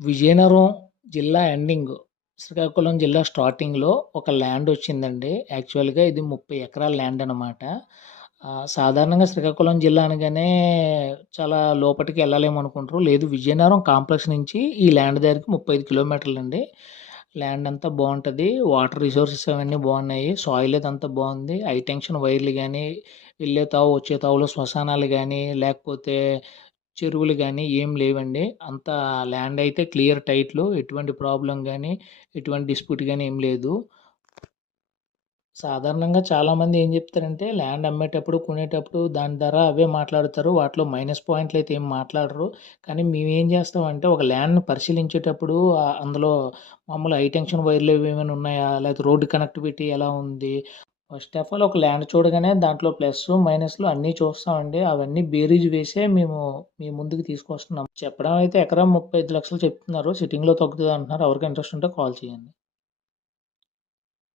విజయనగరం జిల్లా ఎండింగ్, శ్రీకాకుళం జిల్లా స్టార్టింగ్‌లో ఒక ల్యాండ్ వచ్చిందండి. యాక్చువల్‌గా ఇది 30 ఎకరాల ల్యాండ్ అనమాట. సాధారణంగా శ్రీకాకుళం జిల్లా అనగానే చాలా లోపటికి వెళ్ళలేము అనుకుంటారు. లేదు, విజయనగరం కాంప్లెక్స్ నుంచి ఈ ల్యాండ్ దగ్గరికి 35 కిలోమీటర్లండి. ల్యాండ్ అంతా బావుంటది. వాటర్ రిసోర్సెస్ అవన్నీ బాగున్నాయి. సాయిల్ అదంతా బాగుంది. హై టెన్షన్ వైర్లు గానీ, వెళ్ళే తావు, వచ్చే తావులో శ్మశానాలు గానీ, లేకపోతే చెరువులు గానీ ఏం లేవండి. అంతా ల్యాండ్ అయితే క్లియర్ టైటిలు. ఎటువంటి ప్రాబ్లమ్ గానీ, ఎటువంటి డిస్ప్యూట్ గానీ ఏం లేదు. సాధారణంగా చాలామంది ఏం చెప్తారంటే, ల్యాండ్ అమ్మేటప్పుడు, కొనేటప్పుడు దాని ధర అవే మాట్లాడుతారు. వాటిలో మైనస్ పాయింట్‌లయితే ఏం మాట్లాడరు. కానీ మేమేం చేస్తామంటే, ఒక ల్యాండ్‌ని పరిశీలించేటప్పుడు అందులో మామూలు హై టెన్షన్ వైర్లు ఏమైనా ఉన్నాయా? లేకపోతే రోడ్డు కనెక్టివిటీ ఎలా ఉంది? ఫస్ట్ ఆఫ్ ఆల్ ఒక ల్యాండ్ చూడగానే దాంట్లో ప్లస్సు, మైనస్‌లు అన్నీ చూస్తామండి. అవన్నీ బేరీజు వేసే మేము మీ ముందుకు తీసుకొస్తున్నాం. చెప్పడం అయితే ఎకరం 35,00,000 చెప్తున్నారు. సిట్టింగ్‌లో తగ్గుతదంటున్నారు. ఎవరికైనా ఇంట్రెస్ట్ ఉంటే కాల్ చేయండి.